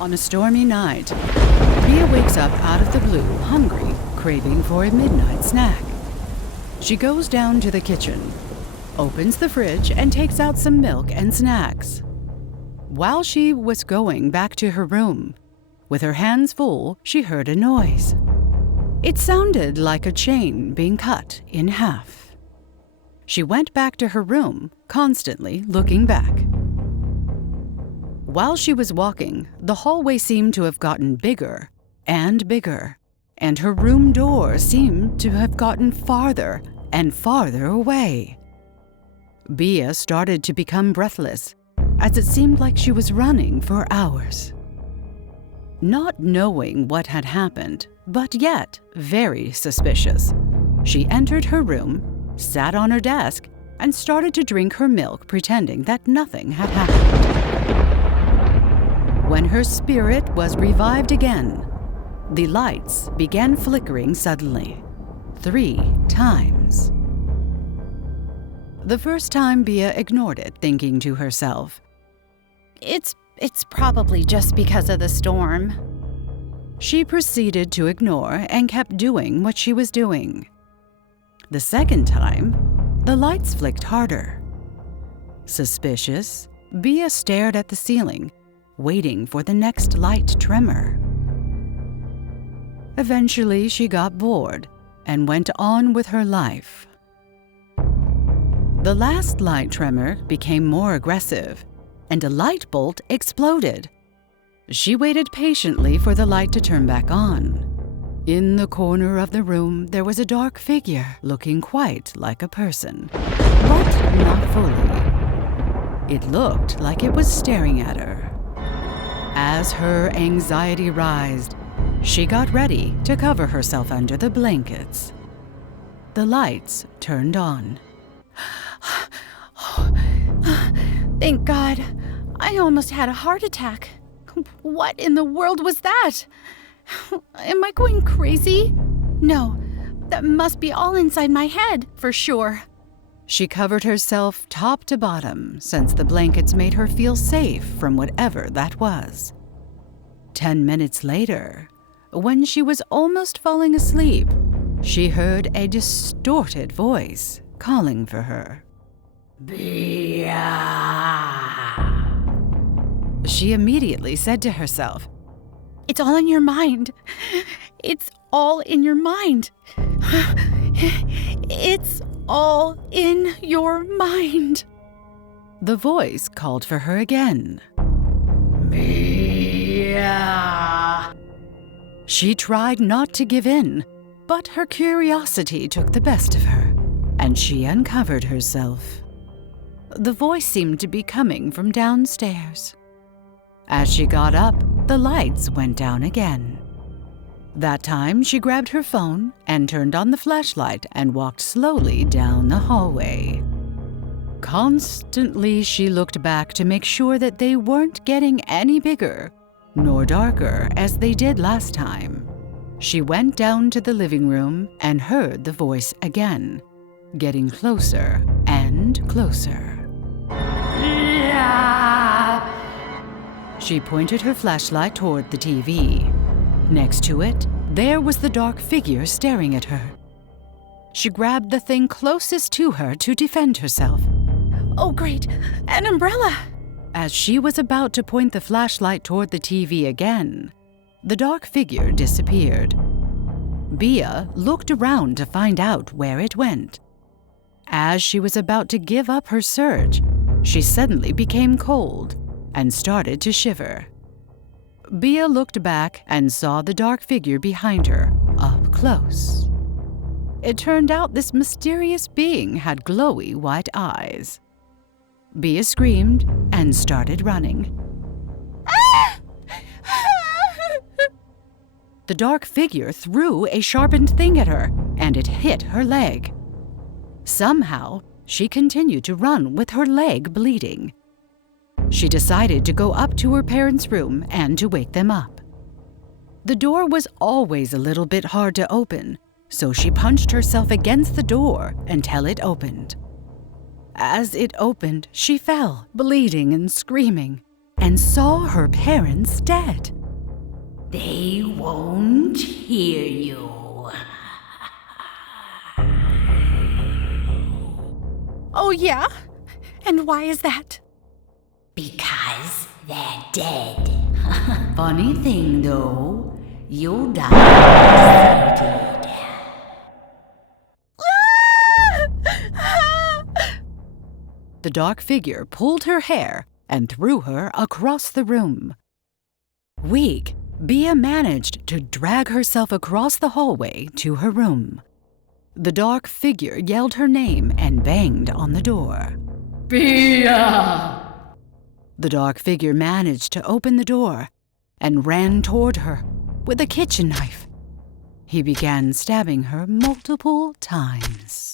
On a stormy night, Bea wakes up out of the blue, hungry, craving for a midnight snack. She goes down to the kitchen, opens the fridge, and takes out some milk and snacks. While she was going back to her room, with her hands full, she heard a noise. It sounded like a chain being cut in half. She went back to her room, constantly looking back. While she was walking, the hallway seemed to have gotten bigger and bigger, and her room door seemed to have gotten farther and farther away. Bea started to become breathless, as it seemed like she was running for hours. Not knowing what had happened, but yet very suspicious, she entered her room, sat on her desk, and started to drink her milk, pretending that nothing had happened. When her spirit was revived again, the lights began flickering suddenly, 3 times. The first time Bea ignored it, thinking to herself, It's probably just because of the storm. She proceeded to ignore and kept doing what she was doing. The second time, the lights flicked harder. Suspicious, Bea stared at the ceiling, waiting for the next light tremor. Eventually, she got bored and went on with her life. The last light tremor became more aggressive, and a light bolt exploded. She waited patiently for the light to turn back on. In the corner of the room, there was a dark figure looking quite like a person, but not fully. It looked like it was staring at her. As her anxiety rised, she got ready to cover herself under the blankets. The lights turned on. Thank God. I almost had a heart attack. What in the world was that? Am I going crazy? No, that must be all inside my head, for sure. She covered herself top to bottom, since the blankets made her feel safe from whatever that was. 10 minutes later, when she was almost falling asleep, she heard a distorted voice calling for her. Bea! She immediately said to herself, It's all in your mind. It's all in your mind. It's all in your mind. The voice called for her again. Bea! She tried not to give in, but her curiosity took the best of her, and she uncovered herself. The voice seemed to be coming from downstairs. As she got up, the lights went down again. That time, she grabbed her phone and turned on the flashlight and walked slowly down the hallway. Constantly, she looked back to make sure that they weren't getting any bigger nor darker as they did last time. She went down to the living room and heard the voice again, getting closer and closer. She pointed her flashlight toward the TV. Next to it, there was the dark figure staring at her. She grabbed the thing closest to her to defend herself. Oh, great! An umbrella! As she was about to point the flashlight toward the TV again, the dark figure disappeared. Bea looked around to find out where it went. As she was about to give up her search, she suddenly became cold and started to shiver. Bea looked back and saw the dark figure behind her, up close. It turned out this mysterious being had glowy white eyes. Bea screamed and started running. The dark figure threw a sharpened thing at her, and it hit her leg. Somehow, she continued to run with her leg bleeding. She decided to go up to her parents' room and to wake them up. The door was always a little bit hard to open, so she punched herself against the door until it opened. As it opened, she fell, bleeding and screaming. and saw her parents dead. They won't hear you. Oh, yeah? And why is that? Because they're dead. Funny thing, though, you'll die excited. The dark figure pulled her hair and threw her across the room. Weak, Bea managed to drag herself across the hallway to her room. The dark figure yelled her name and banged on the door. Bea! The dark figure managed to open the door and ran toward her with a kitchen knife. He began stabbing her multiple times.